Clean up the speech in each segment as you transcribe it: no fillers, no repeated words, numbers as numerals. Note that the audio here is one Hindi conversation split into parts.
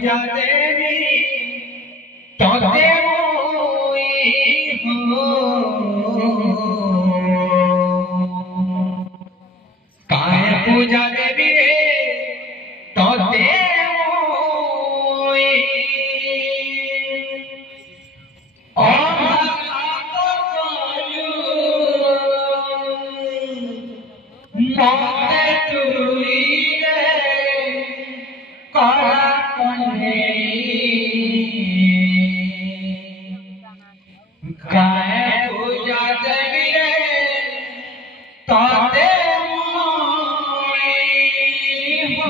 पूजा देवी तोते मोई हो काय पूजा देवी रे तोते मोई मोते तुई रे करा कन्हे काय पूजा देवी रे तोते मोई हो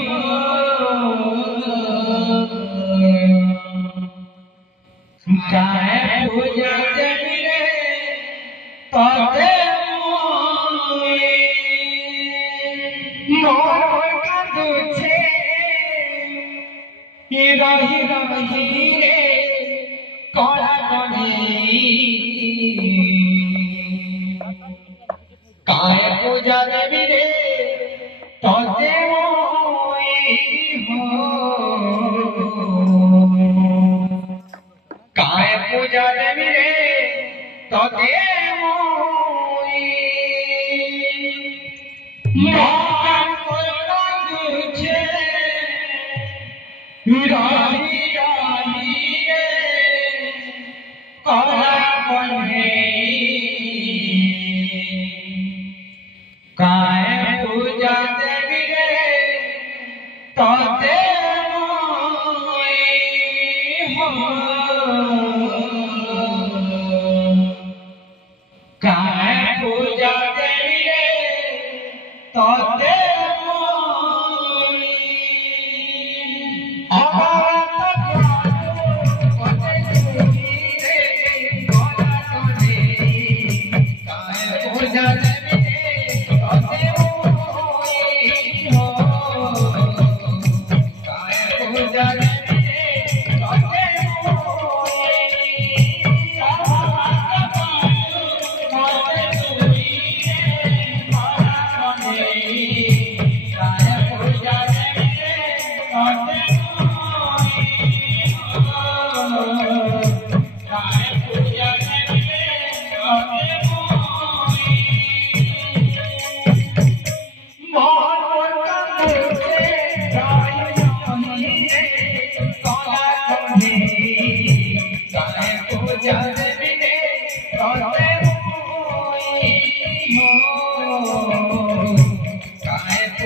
काय पूजा देवी रे तोते मोर कांदुछे रही रही रे कला कन्हे काय पूजा देवी रे तोते मोई हो काय पूजा देवी रे तोते मोई राही राही रे कला कन्हे काय पूजा देवी रे तोते मोई हो काय पूजा देवी रे तोते पूजा देवी रे तोते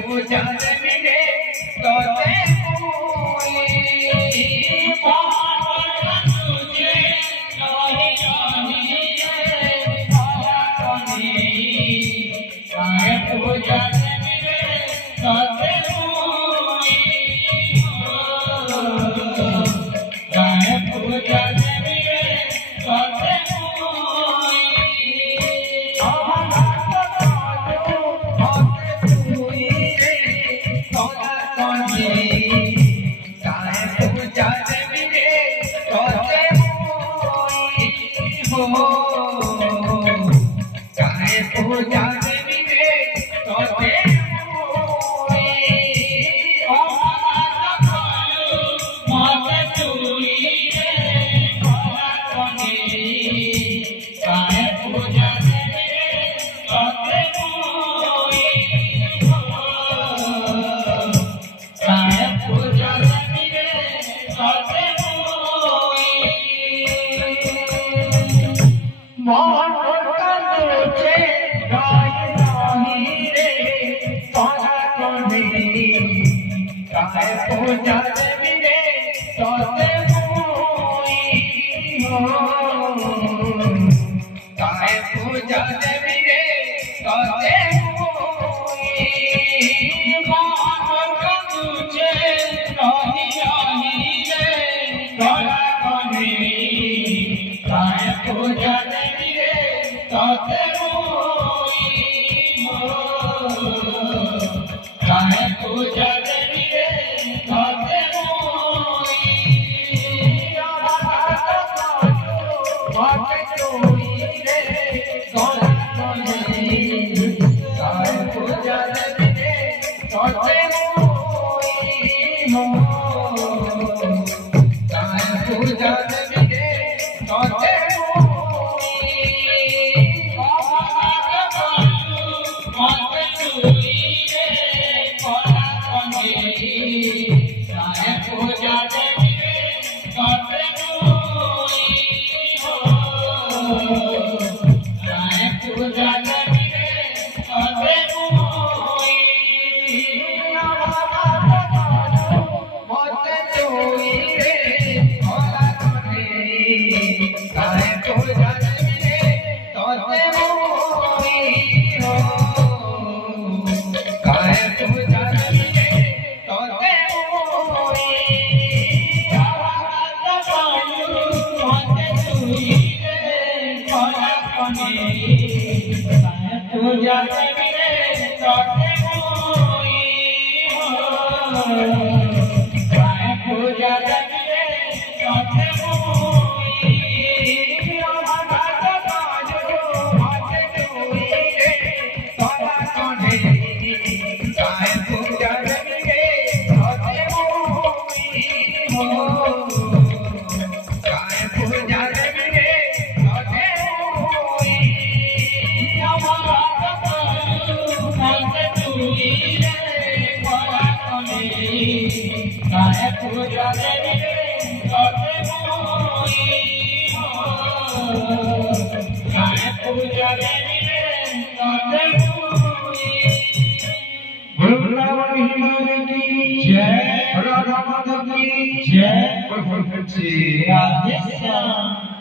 पूजा देवी रे तोते पूजा देवी रे तोते मोई हो काय पूजा देवी रे तोते मोई मोर कांदुछे रही रही रे कला कन्हे काय पूजा देवी रे तोते मोई हो काय पूजा देवी रे तोते मोई काहे पूजा देवी रे तोते मोई काहे पूजा देवी रे तोते मोई वृंदावन हिंदू की जय, राधा माधव की जय, राधे श्याम।